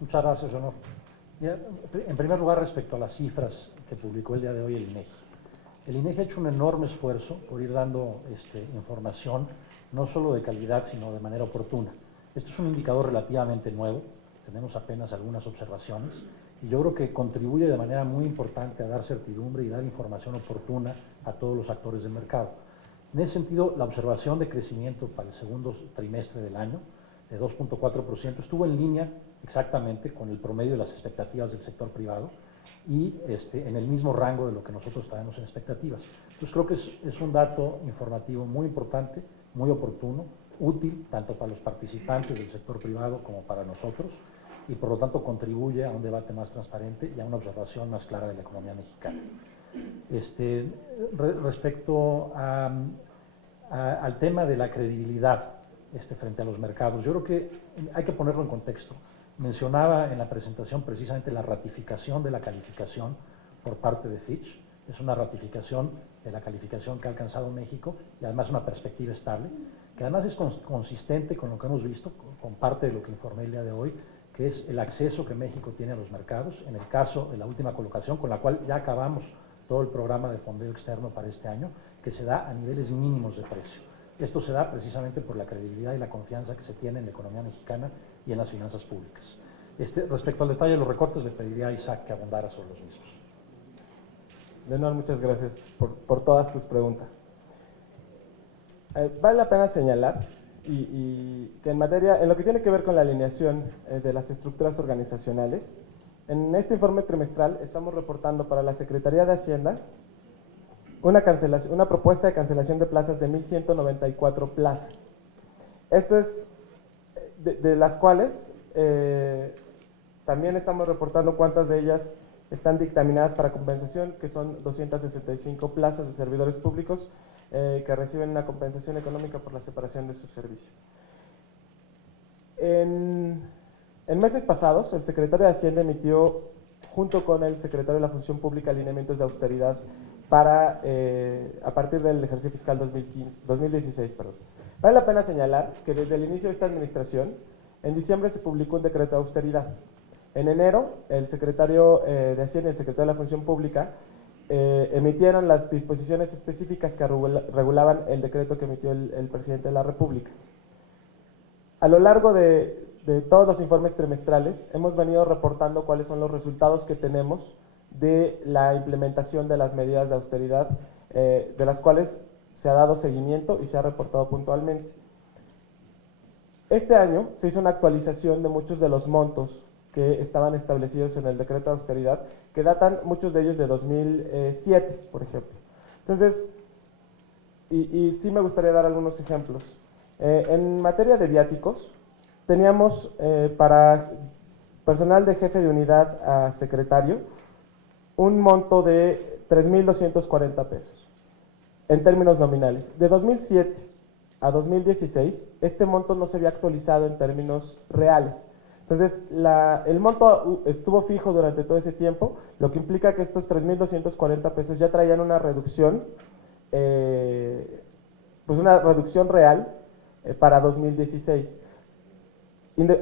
Muchas gracias, Honor. En primer lugar, respecto a las cifras que publicó el día de hoy el INEGI. El INEGI ha hecho un enorme esfuerzo por ir dando información, no solo de calidad, sino de manera oportuna. Esto es un indicador relativamente nuevo, tenemos apenas algunas observaciones, y yo creo que contribuye de manera muy importante a dar certidumbre y dar información oportuna a todos los actores del mercado. En ese sentido, la observación de crecimiento para el segundo trimestre del año, de 2.4%, estuvo en línea exactamente con el promedio de las expectativas del sector privado y en el mismo rango de lo que nosotros traemos en expectativas. Entonces creo que es un dato informativo muy importante, muy oportuno, útil tanto para los participantes del sector privado como para nosotros, y por lo tanto contribuye a un debate más transparente y a una observación más clara de la economía mexicana. Respecto al tema de la credibilidad frente a los mercados, yo creo que hay que ponerlo en contexto. Mencionaba en la presentación precisamente la ratificación de la calificación por parte de Fitch. Es una ratificación de la calificación que ha alcanzado México y además una perspectiva estable, que además es consistente con lo que hemos visto, con parte de lo que informé el día de hoy, que es el acceso que México tiene a los mercados, en el caso de la última colocación, con la cual ya acabamos todo el programa de fondeo externo para este año, que se da a niveles mínimos de precio. Esto se da precisamente por la credibilidad y la confianza que se tiene en la economía mexicana y en las finanzas públicas. Respecto al detalle de los recortes, le pediría a Isaac que abundara sobre los mismos. Leonor, muchas gracias por todas tus preguntas. Vale la pena señalar que en lo que tiene que ver con la alineación de las estructuras organizacionales, en este informe trimestral estamos reportando para la Secretaría de Hacienda una propuesta de cancelación de plazas de 1,194 plazas. Esto es de las cuales también estamos reportando cuántas de ellas están dictaminadas para compensación, que son 265 plazas de servidores públicos que reciben una compensación económica por la separación de su servicio. En meses pasados, el secretario de Hacienda emitió, junto con el secretario de la Función Pública, lineamientos de austeridad para, a partir del ejercicio fiscal 2016. Vale la pena señalar que desde el inicio de esta administración, en diciembre se publicó un decreto de austeridad. En enero, el secretario de Hacienda y el secretario de la Función Pública emitieron las disposiciones específicas que regulaban el decreto que emitió el presidente de la República. A lo largo de todos los informes trimestrales, hemos venido reportando cuáles son los resultados que tenemos de la implementación de las medidas de austeridad, de las cuales se ha dado seguimiento y se ha reportado puntualmente. Este año se hizo una actualización de muchos de los montos que estaban establecidos en el decreto de austeridad, que datan muchos de ellos de 2007, por ejemplo. Entonces, y sí me gustaría dar algunos ejemplos. En materia de viáticos, teníamos para personal de jefe de unidad a secretario un monto de 3,240 pesos en términos nominales. De 2007 a 2016, este monto no se había actualizado en términos reales. Entonces, el monto estuvo fijo durante todo ese tiempo, lo que implica que estos 3,240 pesos ya traían una reducción, pues una reducción real para 2016.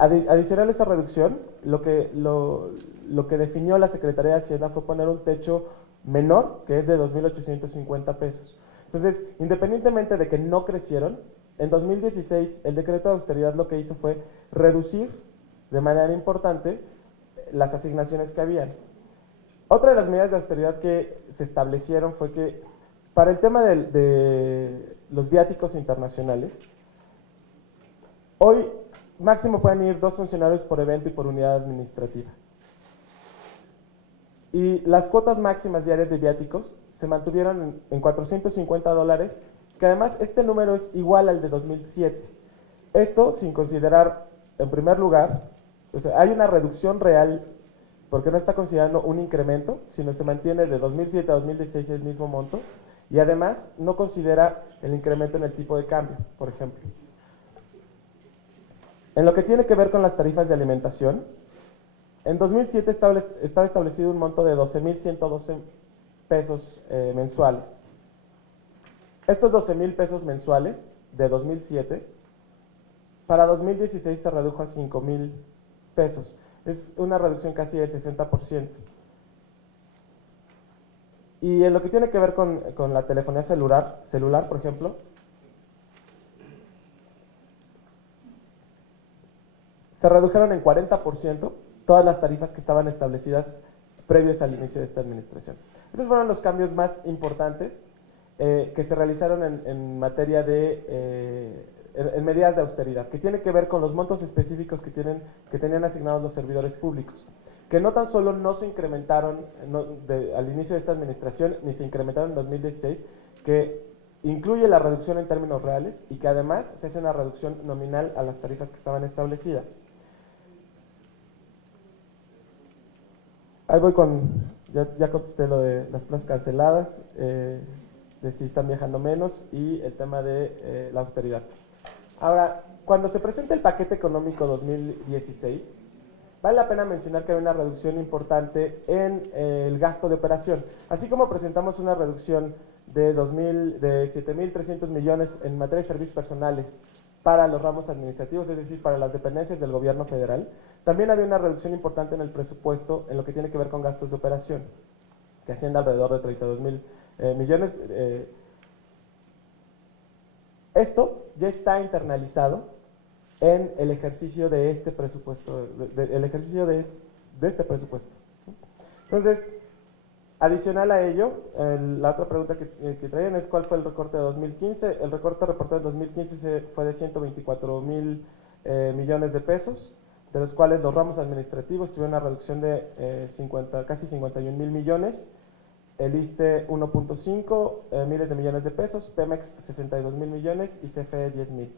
Adicional a esa reducción, lo que definió la Secretaría de Hacienda fue poner un techo menor, que es de 2,850 pesos. Entonces, independientemente de que no crecieron, en 2016 el decreto de austeridad lo que hizo fue reducir de manera importante las asignaciones que habían. Otra de las medidas de austeridad que se establecieron fue que para el tema de los viáticos internacionales, hoy máximo pueden ir 2 funcionarios por evento y por unidad administrativa. Y las cuotas máximas diarias de viáticos se mantuvieron en $450, que además este número es igual al de 2007. Esto sin considerar, en primer lugar, o sea, hay una reducción real porque no está considerando un incremento, sino se mantiene de 2007 a 2016 el mismo monto, y además no considera el incremento en el tipo de cambio, por ejemplo. En lo que tiene que ver con las tarifas de alimentación, en 2007 estaba establecido un monto de 12,112 pesos mensuales. Estos 12,000 pesos mensuales de 2007, para 2016 se redujo a 5,000 pesos. Es una reducción casi del 60%. Y en lo que tiene que ver con la telefonía celular, por ejemplo, se redujeron en 40% todas las tarifas que estaban establecidas previos al inicio de esta administración. Esos fueron los cambios más importantes que se realizaron en materia de en medidas de austeridad, que tiene que ver con los montos específicos que tenían asignados los servidores públicos, que no tan solo no se incrementaron al inicio de esta administración, ni se incrementaron en 2016, que incluye la reducción en términos reales y que además se hace una reducción nominal a las tarifas que estaban establecidas. Ahí voy ya contesté lo de las plazas canceladas, de si están viajando menos y el tema de la austeridad. Ahora, cuando se presenta el paquete económico 2016, vale la pena mencionar que hay una reducción importante en el gasto de operación, así como presentamos una reducción de 7.300 millones en materia de servicios personales para los ramos administrativos, es decir, para las dependencias del gobierno federal. También había una reducción importante en el presupuesto en lo que tiene que ver con gastos de operación, que asciende alrededor de 32.000 millones. Esto ya está internalizado en el ejercicio de este presupuesto, este presupuesto. Entonces, adicional a ello, la otra pregunta que traían es cuál fue el recorte de 2015. El recorte reportado en 2015 fue de 124.000 millones de pesos, de los cuales los ramos administrativos tuvieron una reducción de casi 51.000 millones, el ISSSTE 1.5 miles de millones de pesos, Pemex 62.000 millones y CFE 10.000.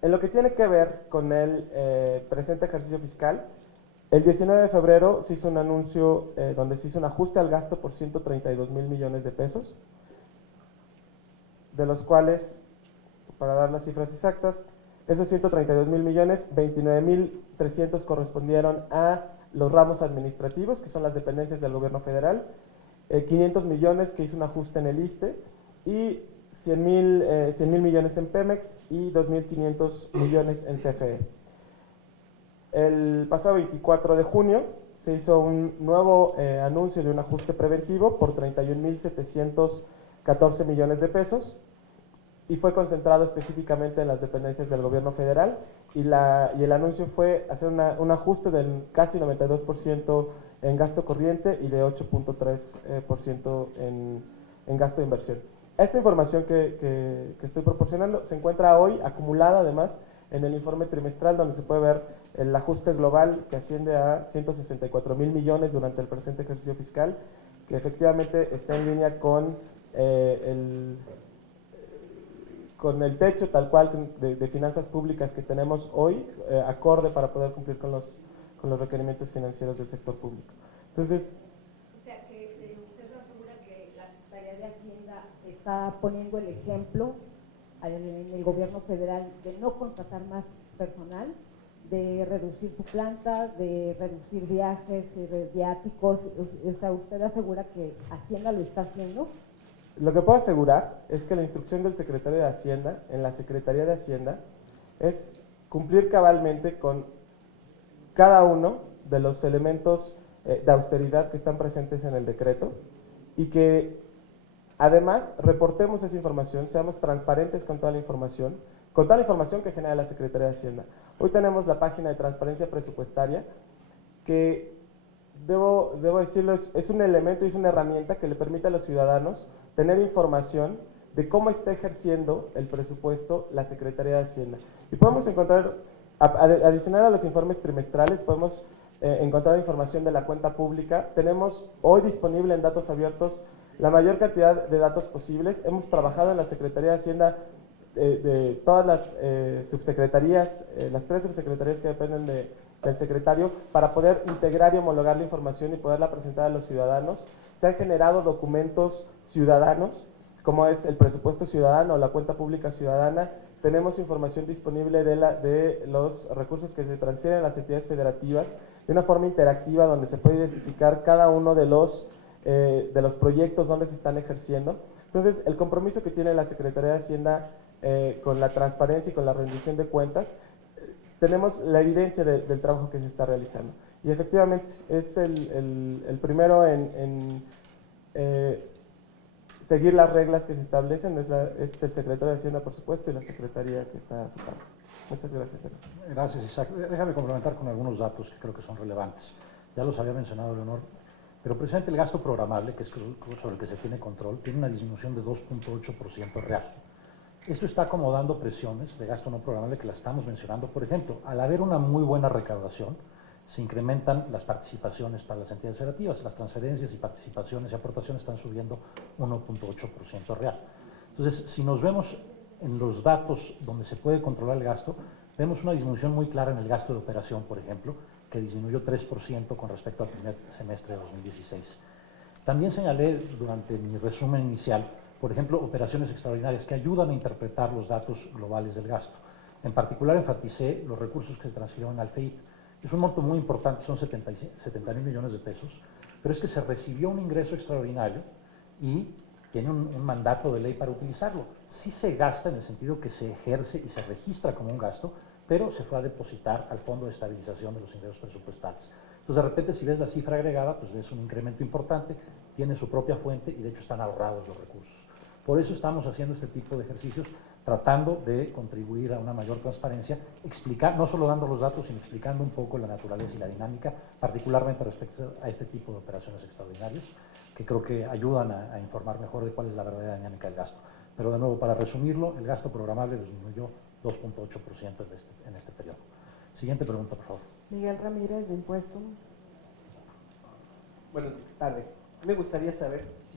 En lo que tiene que ver con el presente ejercicio fiscal, el 19 de febrero se hizo un anuncio donde se hizo un ajuste al gasto por 132.000 millones de pesos, de los cuales, para dar las cifras exactas, esos 132.000 millones, 29.300 correspondieron a los ramos administrativos, que son las dependencias del gobierno federal, 500 millones que hizo un ajuste en el ISSSTE y 100.000 millones en Pemex y 2.500 millones en CFE. El pasado 24 de junio se hizo un nuevo anuncio de un ajuste preventivo por 31.714 millones de pesos y fue concentrado específicamente en las dependencias del gobierno federal y el anuncio fue hacer un ajuste del casi 92% en gasto corriente y de 8.3% en gasto de inversión. Esta información que estoy proporcionando se encuentra hoy acumulada además en el informe trimestral donde se puede ver el ajuste global que asciende a 164.000 millones durante el presente ejercicio fiscal, que efectivamente está en línea con el techo tal cual de finanzas públicas que tenemos hoy, acorde para poder cumplir con los requerimientos financieros del sector público. Entonces, o sea que usted asegura que la Secretaría de Hacienda está poniendo el ejemplo en el gobierno federal de no contratar más personal, de reducir su planta, de reducir viajes, viáticos. O sea, ¿usted asegura que Hacienda lo está haciendo? Lo que puedo asegurar es que la instrucción del secretario de Hacienda, en la Secretaría de Hacienda, es cumplir cabalmente con cada uno de los elementos de austeridad que están presentes en el decreto y que además reportemos esa información, seamos transparentes con toda la información que genera la Secretaría de Hacienda. Hoy tenemos la página de transparencia presupuestaria que, debo decirlo, es un elemento y es una herramienta que le permite a los ciudadanos tener información de cómo está ejerciendo el presupuesto la Secretaría de Hacienda. Y podemos encontrar, adicional a los informes trimestrales, podemos encontrar información de la cuenta pública. Tenemos hoy disponible en datos abiertos la mayor cantidad de datos posibles. Hemos trabajado en la Secretaría de Hacienda de todas las subsecretarías, las 3 subsecretarías que dependen del secretario, para poder integrar y homologar la información y poderla presentar a los ciudadanos. Se han generado documentos ciudadanos, como es el presupuesto ciudadano, la cuenta pública ciudadana. Tenemos información disponible de los recursos que se transfieren a las entidades federativas de una forma interactiva donde se puede identificar cada uno de los proyectos donde se están ejerciendo. Entonces, el compromiso que tiene la Secretaría de Hacienda con la transparencia y con la rendición de cuentas tenemos la evidencia del trabajo que se está realizando. Y efectivamente es el primero en seguir las reglas que se establecen, es el secretario de Hacienda, por supuesto, y la secretaría que está a su cargo. Muchas gracias. Gracias, Isaac. Déjame complementar con algunos datos que creo que son relevantes. Ya los había mencionado Leonor, pero precisamente el gasto programable, que es sobre el que se tiene control, tiene una disminución de 2.8% real. Esto está acomodando presiones de gasto no programable que la estamos mencionando. Por ejemplo, al haber una muy buena recaudación, se incrementan las participaciones para las entidades federativas. Las transferencias y participaciones y aportaciones están subiendo 1.8% real. Entonces, si nos vemos en los datos donde se puede controlar el gasto, vemos una disminución muy clara en el gasto de operación, por ejemplo, que disminuyó 3% con respecto al primer semestre de 2016. También señalé durante mi resumen inicial, por ejemplo, operaciones extraordinarias que ayudan a interpretar los datos globales del gasto. En particular, enfaticé los recursos que se transfirieron al FEIP. Es un monto muy importante, son 70,000 millones de pesos, pero es que se recibió un ingreso extraordinario y tiene un mandato de ley para utilizarlo. Sí se gasta en el sentido que se ejerce y se registra como un gasto, pero se fue a depositar al Fondo de Estabilización de los Ingresos Presupuestales. Entonces, de repente, si ves la cifra agregada, pues ves un incremento importante, tiene su propia fuente y de hecho están ahorrados los recursos. Por eso estamos haciendo este tipo de ejercicios, tratando de contribuir a una mayor transparencia, explicar, no solo dando los datos, sino explicando un poco la naturaleza y la dinámica, particularmente respecto a este tipo de operaciones extraordinarias, que creo que ayudan a informar mejor de cuál es la verdadera dinámica del gasto. Pero de nuevo, para resumirlo, el gasto programable disminuyó 2.8% en este periodo. Siguiente pregunta, por favor. Miguel Ramírez, de Impuesto. Buenas tardes. Me gustaría saber